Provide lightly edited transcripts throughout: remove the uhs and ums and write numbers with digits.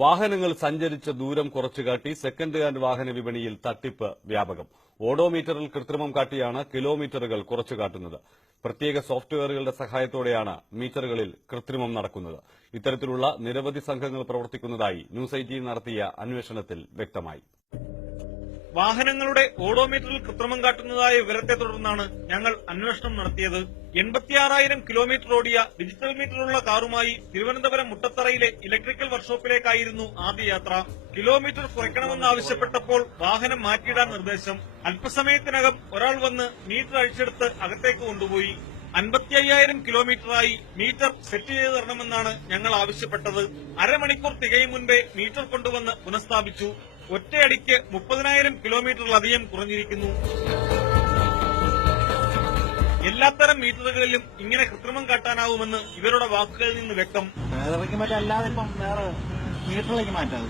വാഹനങ്ങൾ സഞ്ചരിച്ച ദൂരം കുറച്ചുകാട്ടി സെക്കൻഡ് ഹാൻഡ് വാഹന വിപണിയിൽ തട്ടിപ്പ് വ്യാപകം. ഓഡോമീറ്ററിൽ കൃത്രിമം കാട്ടിയാണ് കിലോമീറ്ററുകൾ കുറച്ചുകാട്ടുന്നത്. പ്രത്യേക സോഫ്റ്റ്വെയറുകളുടെ സഹായത്തോടെയാണ് മീറ്ററുകളിൽ കൃത്രിമം നടക്കുന്നത്. ഇത്തരത്തിലുള്ള നിരവധി സംഘങ്ങൾ പ്രവർത്തിക്കുന്നതായി ന്യൂസ് 18 നടത്തിയ അന്വേഷണത്തിൽ വ്യക്തമായി. വാഹനങ്ങളുടെ ഓഡോമീറ്ററിൽ കൃത്രിമം കാട്ടുന്നതായ വിവരത്തെ തുടർന്നാണ് ഞങ്ങൾ അന്വേഷണം നടത്തിയത്. 86,000 കിലോമീറ്റർ ഓടിയ ഡിജിറ്റൽ മീറ്ററുള്ള കാറുമായി തിരുവനന്തപുരം മുട്ടത്തറയിലെ ഇലക്ട്രിക്കൽ വർക്ക്ഷോപ്പിലേക്കായിരുന്നു ആദ്യ യാത്ര. കിലോമീറ്റർ കുറയ്ക്കണമെന്നാവശ്യപ്പെട്ടപ്പോൾ വാഹനം മാറ്റിയിടാൻ നിർദ്ദേശം. അല്പസമയത്തിനകം ഒരാൾ വന്ന് മീറ്റർ അഴിച്ചെടുത്ത് അകത്തേക്ക് കൊണ്ടുപോയി. 55,000 കിലോമീറ്ററായി മീറ്റർ സെറ്റ് ചെയ്ത് തരണമെന്നാണ് ഞങ്ങൾ ആവശ്യപ്പെട്ടത്. അരമണിക്കൂർ തികയും മുൻപേ മീറ്റർ കൊണ്ടുവന്ന് പുനഃസ്ഥാപിച്ചു. ഒറ്റയടിക്ക് 30,000 കിലോമീറ്ററിലധികം കുറഞ്ഞിരിക്കുന്നു. എല്ലാത്തരം മീറ്ററുകളിലും ഇങ്ങനെ കൃത്രിമം കാട്ടാനാവുമെന്ന് ഇവരുടെ വാക്കുകളിൽ നിന്ന് വ്യക്തം. അല്ലാതെ ഇപ്പം വേറെ മീറ്ററിലേക്ക് മാറ്റാം.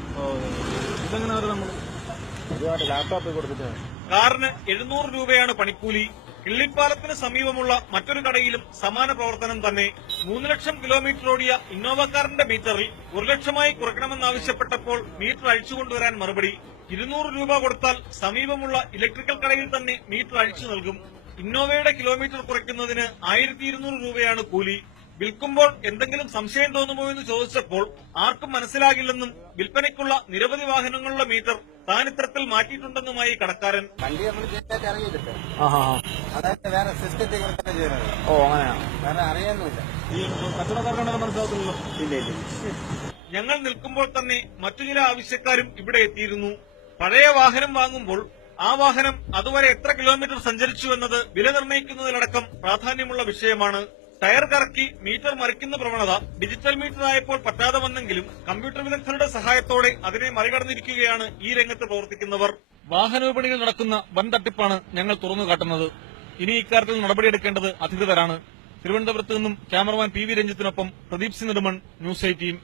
ലാപ്ടോപ്പ് കൊടുത്തിട്ട് കാറിന് 700 രൂപയാണ് പണിക്കൂലി. കിള്ളിപ്പാലത്തിന് സമീപമുള്ള മറ്റൊരു കടയിലും സമാന പ്രവർത്തനം തന്നെ. 3 ലക്ഷം കിലോമീറ്റർ ഓടിയ ഇന്നോവ കാറിന്റെ മീറ്ററിൽ 1 ലക്ഷമായി കുറയ്ക്കണമെന്നാവശ്യപ്പെട്ടപ്പോൾ മീറ്റർ അഴിച്ചുകൊണ്ടുവരാൻ മറുപടി. 200 രൂപ കൊടുത്താൽ സമീപമുള്ള ഇലക്ട്രിക്കൽ കടയിൽ തന്നെ മീറ്റർ അഴിച്ചു നൽകും. ഇന്നോവയുടെ കിലോമീറ്റർ കുറയ്ക്കുന്നതിന് 1200 രൂപയാണ് കൂലി. വിൽക്കുമ്പോൾ എന്തെങ്കിലും സംശയം തോന്നുമോ എന്ന് ചോദിച്ചപ്പോൾ ആർക്കും മനസ്സിലാകില്ലെന്നും വിൽപ്പനയ്ക്കുള്ള നിരവധി വാഹനങ്ങളുടെ മീറ്റർ താൻ ഇത്തരത്തിൽ മാറ്റിയിട്ടുണ്ടെന്നുമായി കടക്കാരൻ. വണ്ടി നമ്മൾ അറിയില്ല, അതായത് വേറെ സിസ്റ്റത്തിൽ ചെയ്യുന്നത്. ഓ, അങ്ങനെയാണ്, വേറെ അറിയാനൊന്നുമില്ല. ഈ കച്ചവടക്കാർക്കാണ് മനസ്സിലാക്കുന്നില്ല. ഇല്ല. ഞങ്ങൾ നിൽക്കുമ്പോൾ തന്നെ മറ്റു ചില ആവശ്യക്കാരും ഇവിടെ എത്തിയിരുന്നു. പഴയ വാഹനം വാങ്ങുമ്പോൾ ആ വാഹനം അതുവരെ എത്ര കിലോമീറ്റർ സഞ്ചരിച്ചു എന്നത് വില നിർണ്ണയിക്കുന്നതിലടക്കം പ്രാധാന്യമുള്ള വിഷയമാണ്. ടയർ കറക്കി മീറ്റർ മറിക്കുന്ന പ്രവണത ഡിജിറ്റൽ മീറ്റർ ആയപ്പോൾ പറ്റാതെ വന്നെങ്കിലും കമ്പ്യൂട്ടർ വിദഗ്ധരുടെ സഹായത്തോടെ അതിനെ മറികടന്നിരിക്കുകയാണ് ഈ രംഗത്ത് പ്രവർത്തിക്കുന്നവർ. വാഹന വിപണിയിൽ നടക്കുന്ന വൻ തട്ടിപ്പാണ് ഞങ്ങൾ തുറന്നു കാട്ടുന്നത്. ഇനി ഇക്കാര്യത്തിൽ നടപടിയെടുക്കേണ്ടത് അധികൃതരാണ്. തിരുവനന്തപുരത്ത് നിന്നും ക്യാമറമാൻ PV രഞ്ജിത്തിനൊപ്പം പ്രദീപ് സി നെടുമൺ, ന്യൂസ് 18.